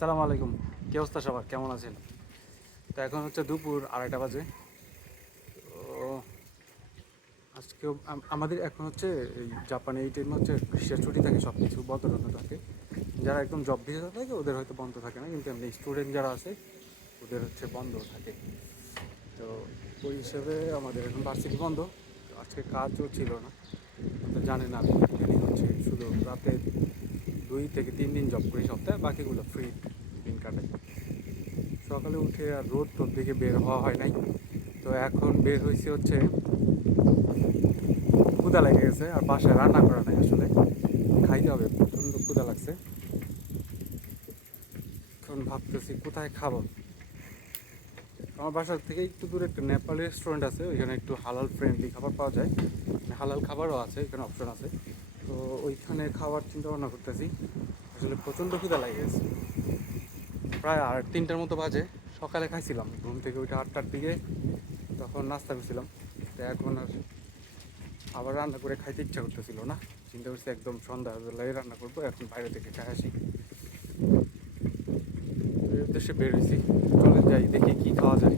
আসসালামু আলাইকুম। কি অবস্থা সবার, কেমন আছেন? তো এখন হচ্ছে দুপুর 2:30 বাজে। তো আজকেও আমাদের এখন হচ্ছে এই জাপানে এই টাইমে হচ্ছে গ্রীষ্মের ছুটি থাকে, সব কিছু বন্ধ টন্ধ থাকে। যারা একদম জব ভিসা থাকে ওদের হয়তো বন্ধ থাকে না, কিন্তু এমনি স্টুডেন্ট যারা আছে ওদের হচ্ছে বন্ধ থাকে। তো ওই হিসেবে আমাদের এখন ভার্সিটি বন্ধ। তো আজকে কাজও ছিল না। তো জানেন আমি ডেলি হচ্ছে শুধু রাতে 2 থেকে 3 দিন জব করি সপ্তাহে, বাকিগুলো ফ্রি দিন কাটাই। সকালে উঠে আর রোদ টোদ দিকে বের হওয়া হয় নাই। তো এখন বের হয়েছে হচ্ছে, ক্ষুধা লেগে গেছে আর বাসায় রান্না করা নাই আসলে, খাইতে হবে, প্রচণ্ড ক্ষুধা লাগছে। এখন ভাবতেছি কোথায় খাবো। আমার বাসার থেকে একটু দূরে একটা নেপালি রেস্টুরেন্ট আছে, ওইখানে একটু হালাল ফ্রেন্ডলি খাবার পাওয়া যায়, মানে হালাল খাবারও আছে, এখানে অপশন আছে। তো ওইখানে খাওয়ার চিন্তা ভাবনা করতেছি। আসলে প্রচণ্ড ক্ষুধা লেগে গেছে, প্রায় 3টার মতো বাজে। সকালে খাইছিলাম ঘুম থেকে ওইটা 8টার দিকে, তখন নাস্তা করছিলাম। তো এখন আর আবার রান্না করে খাইতে ইচ্ছা করতেছিল না। চিন্তা করছি একদম সন্ধ্যাবেলায় রান্না করবো, এখন বাইরে থেকে খাই আসি। এই উদ্দেশ্যে বের হয়েছি, চলে যাই দেখি কি খাওয়া যায়।